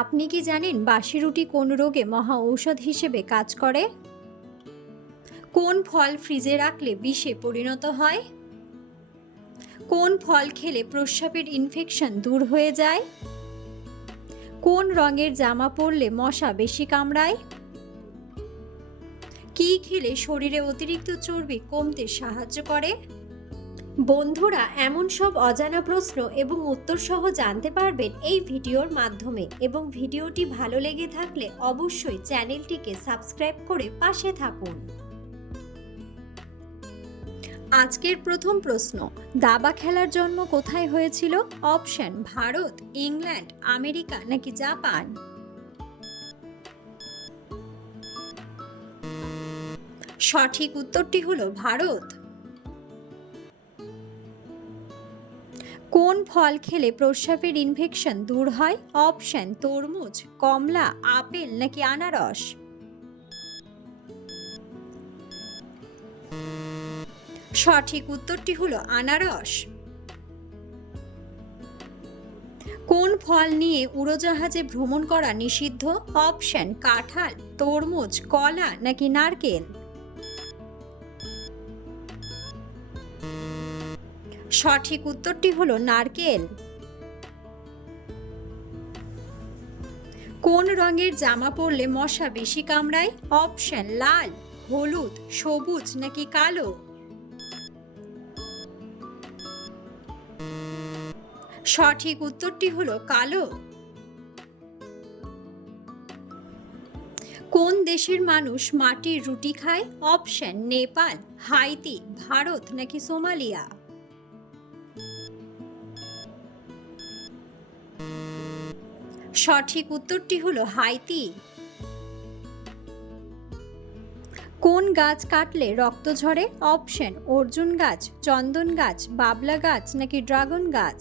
আপনি কি জানেন বাসি রুটি কোন রোগে মহা ঔষধ হিসেবে কাজ করে? কোন ফল ফ্রিজে রাখলে বিষে পরিণত হয়? কোন ফল খেলে প্রস্রাবের ইনফেকশন দূর হয়ে যায়? কোন রঙের জামা পরলে মশা বেশি কামড়ায়? কী খেলে শরীরে অতিরিক্ত চর্বি কমতে সাহায্য করে? বন্ধুরা, এমন সব অজানা প্রশ্ন এবং উত্তর সহ জানতে পারবেন এই ভিডিওর মাধ্যমে, এবং ভিডিওটি ভালো লেগে থাকলে অবশ্যই চ্যানেলটিকে সাবস্ক্রাইব করে পাশে থাকুন। আজকের প্রথম প্রশ্ন, দাবা খেলার জন্ম কোথায় হয়েছিল? অপশন: ভারত, ইংল্যান্ড, আমেরিকা নাকি জাপান? সঠিক উত্তরটি হলো ভারত। কোন ফল খেলে প্রস্রাবের ইনফেকশন দূর হয়? অপশন: তরমুজ, কমলা, আপেল নাকি আনারস? সঠিক উত্তরটি হলো আনারস। কোন ফল নিয়ে উড়োজাহাজে ভ্রমণ করা নিষিদ্ধ? অপশন: কাঁঠাল, তরমুজ, কলা নাকি নারকেল? সঠিক উত্তরটি হলো নারকেল। কোন রঙের জামা পরলে মশা বেশি কামড়ায়? অপশন: লাল, হলুদ, সবুজ নাকি কালো? সঠিক উত্তরটি হলো কালো। কোন দেশের মানুষ মাটির রুটি খায়? অপশন: নেপাল, হাইতি, ভারত নাকি সোমালিয়া? সঠিক উত্তরটি হলো হাইতি। কোন গাছ কাটলে রক্ত ঝরে? অপশন: অর্জুন গাছ, চন্দন গাছ, বাবলা গাছ নাকি ড্রাগন গাছ?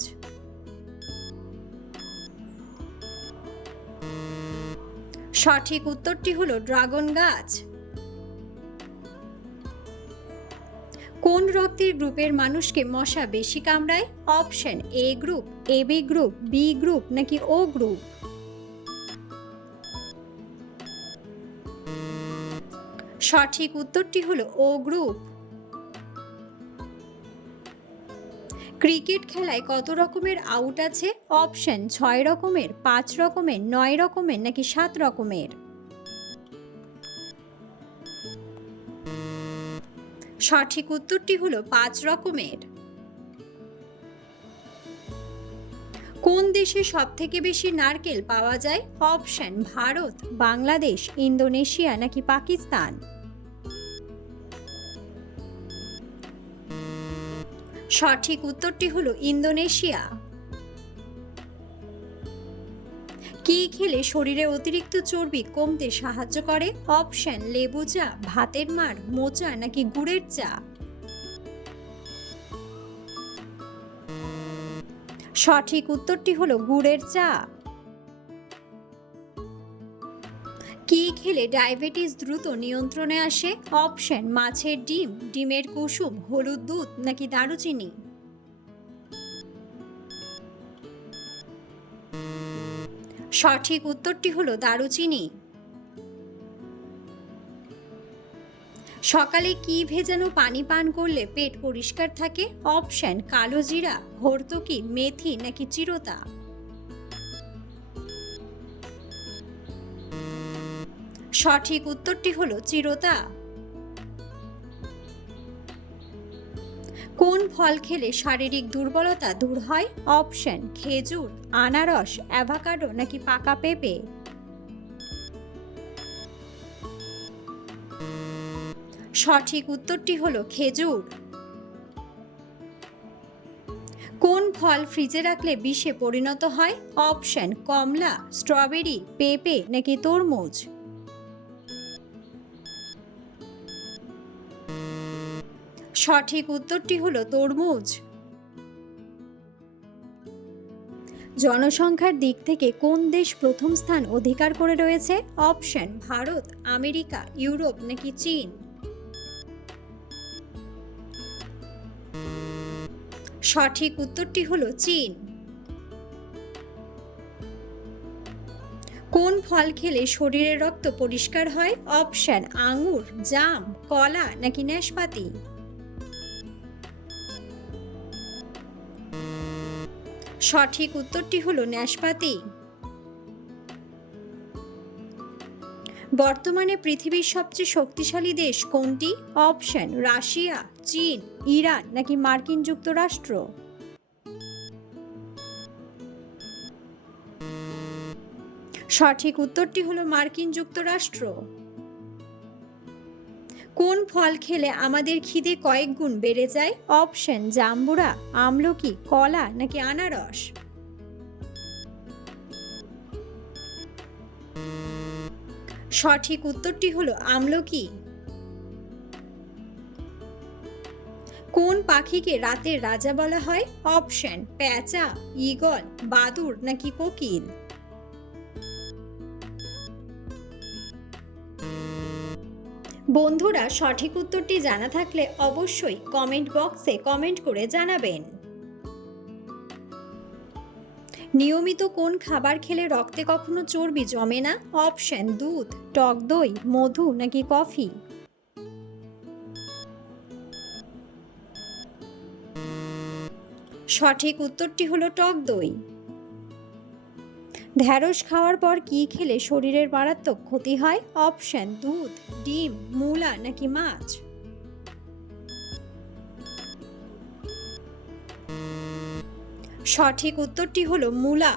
সঠিক উত্তরটি হলো ড্রাগন গাছ। কোন রক্তের গ্রুপের মানুষকে মশা বেশি কামড়ায়? Option: A group, AB group, B group নাকি ও গ্রুপ? সঠিক উত্তরটি হলো ও গ্রুপ। ক্রিকেট খেলায় কত রকমের আউট আছে? অপশন: 6 রকমের, 5 রকমের, 9 রকমের নাকি 7 রকমের? সঠিক উত্তরটি হলো 5 রকমের। কোন দেশে সবথেকে বেশি নারকেল পাওয়া যায়? অপশন: ভারত, বাংলাদেশ, ইন্দোনেশিয়া নাকি পাকিস্তান? সঠিক উত্তরটি হলো ইন্দোনেশিয়া। কি খেলে শরীরে অতিরিক্ত চর্বি কমতে সাহায্য করে? অপশন: লেবু চা, ভাতের মাড়, মোচা নাকি গুড়ের চা? সঠিক উত্তরটি হলো গুড়ের চা। কি খেলে ডায়াবেটিস দ্রুত নিয়ন্ত্রণে আসে? অপশন: মাছের ডিম, ডিমের কুসুম, হলুদ দুধ নাকি দারুচিনি? সঠিক উত্তরটি হলো দারুচিনি। সকালে কি ভেজানো পানি পান করলে পেট পরিষ্কার থাকে? অপশন: কালো জিরা, হর্তকি, মেথি নাকি চিরতা? সঠিক উত্তরটি হলো চিরতা। কোন ফল খেলে শারীরিক দুর্বলতা দূর হয়? অপশন: খেজুর, আনারস, অ্যাভোকাডো নাকি পাকা পেঁপে? সঠিক উত্তরটি হলো খেজুর। কোন ফল ফ্রিজে রাখলে বিষে পরিণত হয়? অপশন: কমলা, স্ট্রবেরি, পেঁপে নাকি তরমুজ? সঠিক উত্তরটি হলো তরমুজ। জনসংখ্যার দিক থেকে কোন দেশ প্রথম স্থান অধিকার করে রয়েছে? অপশন: ভারত, আমেরিকা, ইউরোপ নাকি চীন? সঠিক উত্তরটি হলো চীন। কোন ফল খেলে শরীরের রক্ত পরিষ্কার হয়? অপশন আঙুর, জাম, কলা নাকি নাশপাতি। সঠিক উত্তরটি হলো নাশপাতি। বর্তমানে পৃথিবীর সবচেয়ে শক্তিশালী দেশ কোনটি? অপশন রাশিয়া, চীন, ইরান নাকি মার্কিন যুক্তরাষ্ট্র। সঠিক উত্তরটি হলো মার্কিন যুক্তরাষ্ট্র। কোন ফল খেলে আমাদের খিদে কয়েক গুণ বেড়ে যায়? অপশন জাম্বুরা, আমলকি, কলা নাকি আনারস। সঠিক উত্তরটি হলো আমলকি। কোন পাখিকে রাতের রাজা বলা হয়? অপশন পেঁচা, ঈগল, বাদুড় নাকি কোকিল। বন্ধুরা, সঠিক উত্তরটি জানা থাকলে অবশ্যই কমেন্ট বক্সে কমেন্ট করে জানাবেন। নিয়মিত কোন খাবার খেলে রক্তে কখনো চর্বি জমে না? অপশন দুধ, টক দই, মধু নাকি কফি। সঠিক উত্তরটি হলো টক দই। ঢ্যাঁড়স খাওয়ার পর কি খেলে শরীরের মারাত্মক ক্ষতি হয়? অপশন দুধ, ডিম, মূলা নাকি মাছ। সঠিক উত্তরটি হলো মূলা।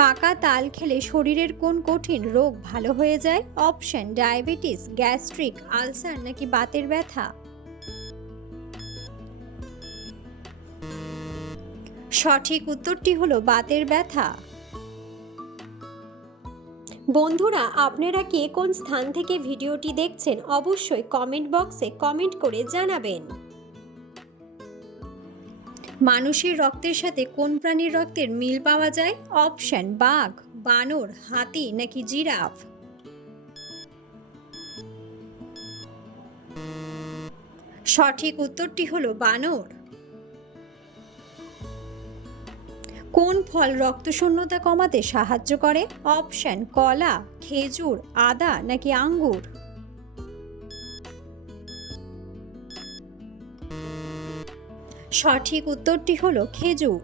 পাকা তাল খেলে শরীরের কোন কঠিন রোগ ভালো হয়ে যায়? অপশন ডায়াবেটিস, গ্যাস্ট্রিক, আলসার নাকি বাতের ব্যথা। সঠিক উত্তরটি হলো বাতের ব্যথা। বন্ধুরা, আপনারা কে কোন স্থান থেকে ভিডিওটি দেখছেন অবশ্যই কমেন্ট বক্সে কমেন্ট করে জানাবেন। মানুষের রক্তের সাথে কোন প্রাণীর রক্তের মিল পাওয়া যায়? অপশন বাঘ, বানর, হাতি নাকি জিরাফ। সঠিক উত্তরটি হলো বানর। কোন ফল রক্তশূন্যতা কমাতে সাহায্য করে? অপশন কলা, খেজুর, আদা নাকি আঙ্গুর। সঠিক উত্তরটি হলো খেজুর।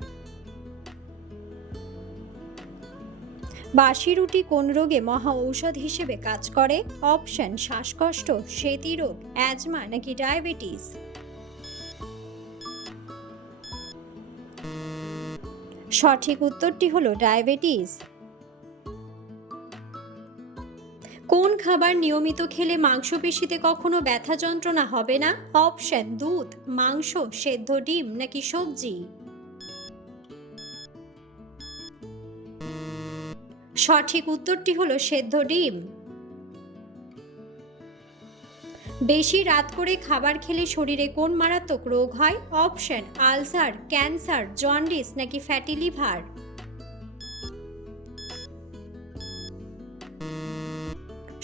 বাসি রুটি কোন রোগে মহা ঔষধ হিসেবে কাজ করে? অপশন শ্বাসকষ্ট, সেতি রোগ, অ্যাজমা নাকি ডায়াবেটিস। সঠিক উত্তরটি হলো ডায়াবেটিস। কোন খাবার নিয়মিত খেলে মাংসপেশিতে কখনো ব্যথা যন্ত্রণা হবে না? অপশন দুধ, মাংস, সেদ্ধ ডিম নাকি সবজি। সঠিক উত্তরটি হলো সেদ্ধ ডিম। বেশি রাত করে খাবার খেলে শরীরে কোন মারাত্মক রোগ হয়? অপশন আলসার, ক্যান্সার, জন্ডিস নাকি ফ্যাটি লিভার।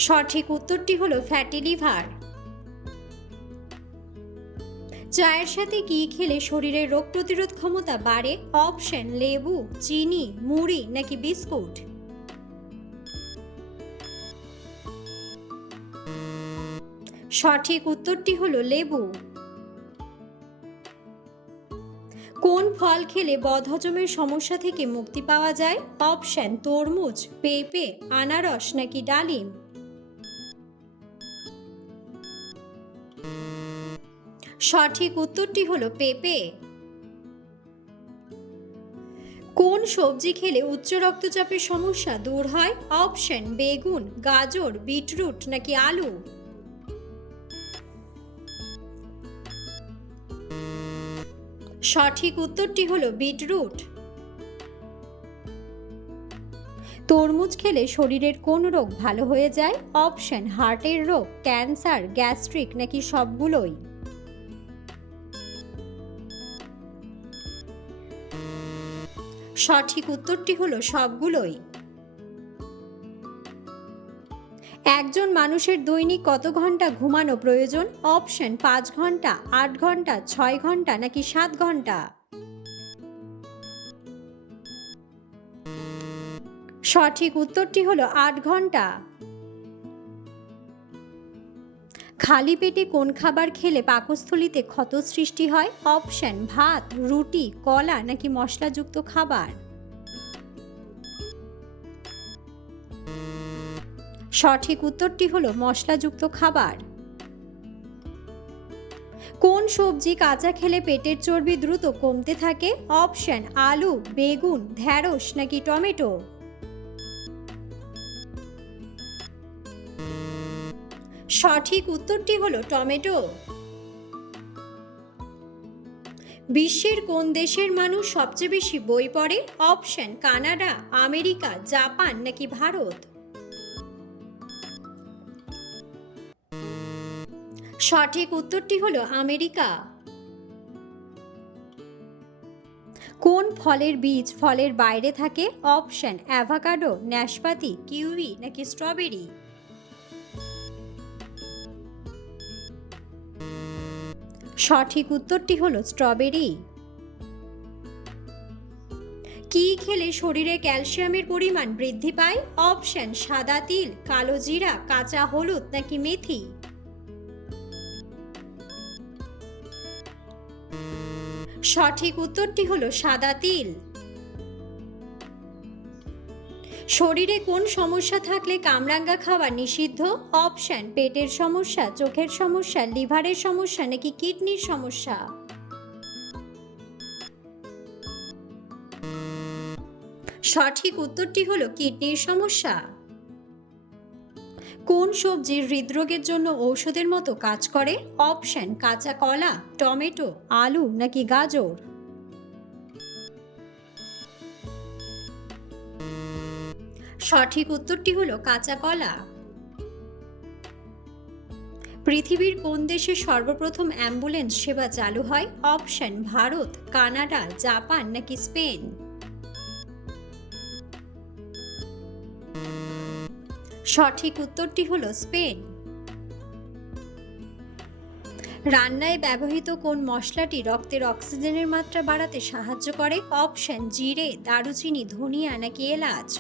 সঠিক উত্তরটি হলো ফ্যাটি লিভার। চায়ের সাথে কি খেলে শরীরের রোগ প্রতিরোধ ক্ষমতা বাড়ে? অপশন লেবু, চিনি, মুড়ি নাকি বিস্কুট। সঠিক উত্তরটি হলো লেবু। কোন ফল খেলে বদহজমের সমস্যা থেকে মুক্তি পাওয়া যায়? অপশন তরমুজ, পেঁপে, আনারস নাকি ডালিম। সঠিক উত্তরটি হলো পেঁপে। কোন সবজি খেলে উচ্চ রক্তচাপের সমস্যা দূর হয়? অপশন বেগুন, গাজর, বিটরুট নাকি আলু। সঠিক উত্তরটি হলো বিটরুট। তরমুজ খেলে শরীরের কোন রোগ ভালো হয়ে যায়? অপশন হার্টের রোগ, ক্যান্সার, গ্যাস্ট্রিক নাকি সবগুলোই। সঠিক উত্তরটি হলো সবগুলোই। একজন মানুষের দৈনিক কত ঘন্টা ঘুমানো প্রয়োজন? অপশন 5 ঘন্টা, 8 ঘন্টা, 6 ঘন্টা নাকি 7 ঘন্টা। সঠিক উত্তরটি হলো ৮ ঘন্টা। খালি পেটে কোন খাবার খেলে পাকস্থলীতে ক্ষত সৃষ্টি হয়? অপশন ভাত, রুটি, কলা নাকি মশলাযুক্ত খাবার। সঠিক উত্তরটি হলো মশলাযুক্ত খাবার। কোন সবজি কাঁচা খেলে পেটের চর্বি দ্রুত কমতে থাকে? অপশন আলু, বেগুন, ঢ্যাঁড়স নাকি টমেটো। সঠিক উত্তরটি হলো টমেটো। বিশ্বের কোন দেশের মানুষ সবচেয়ে বেশি বই পড়ে? অপশন কানাডা, আমেরিকা, জাপান নাকি ভারত। সঠিক উত্তরটি হলো আমেরিকা। কোন ফলের বীজ ফলের বাইরে থাকে? অপশন অ্যাভোকাডো, নাশপাতি, কিউই নাকি স্ট্রবেরি। সঠিক উত্তরটি হলো স্ট্রবেরি। কি খেলে শরীরে ক্যালসিয়ামের পরিমাণ বৃদ্ধি পায়? অপশন সাদা তিল, কালো জিরা, কাঁচা হলুদ নাকি মেথি। সঠিক উত্তরটি হলো সাদা তিল। শরীরে কোন সমস্যা থাকলে কামরাঙ্গা খাওয়া নিষিদ্ধ? অপশন পেটের সমস্যা, চোখের সমস্যা, লিভারের সমস্যা নাকি কিডনির সমস্যা। সঠিক উত্তরটি হলো কিডনির সমস্যা। কোন সবজি হৃদরোগের জন্য ঔষধের মতো কাজ করে? অপশন কাঁচা কলা, টমেটো, আলু নাকি গাজর। সঠিক উত্তরটি হলো কাঁচা কলা। পৃথিবীর কোন দেশে সর্বপ্রথম অ্যাম্বুলেন্স সেবা চালু হয়? অপশন ভারত, কানাডা, জাপান নাকি স্পেন। সঠিক উত্তরটি হলো স্পেন। রান্নায় ব্যবহৃত কোন মশলাটি রক্তের অক্সিজেনের মাত্রা বাড়াতে সাহায্য করে? অপশন জিরে, দারুচিনি, ধনিয়া নাকি এলাচ।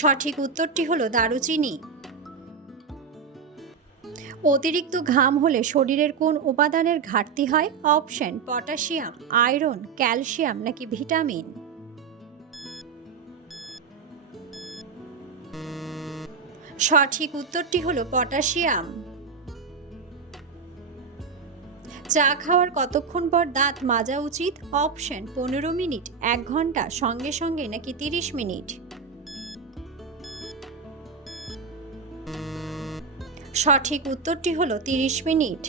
সঠিক উত্তরটি হলো দারুচিনি। অতিরিক্ত ঘাম হলে শরীরের কোন উপাদানের ঘাটতি হয়? অপশন পটাশিয়াম, আয়রন, ক্যালসিয়াম নাকি ভিটামিন। সঠিক উত্তরটি হলো পটাশিয়াম। চা খাওয়ার কতক্ষণ পর দাঁত মাজা উচিত? অপশন 15 মিনিট, 1 ঘন্টা, সঙ্গে সঙ্গে নাকি 30 মিনিট। সঠিক উত্তরটি হলো 30 মিনিট।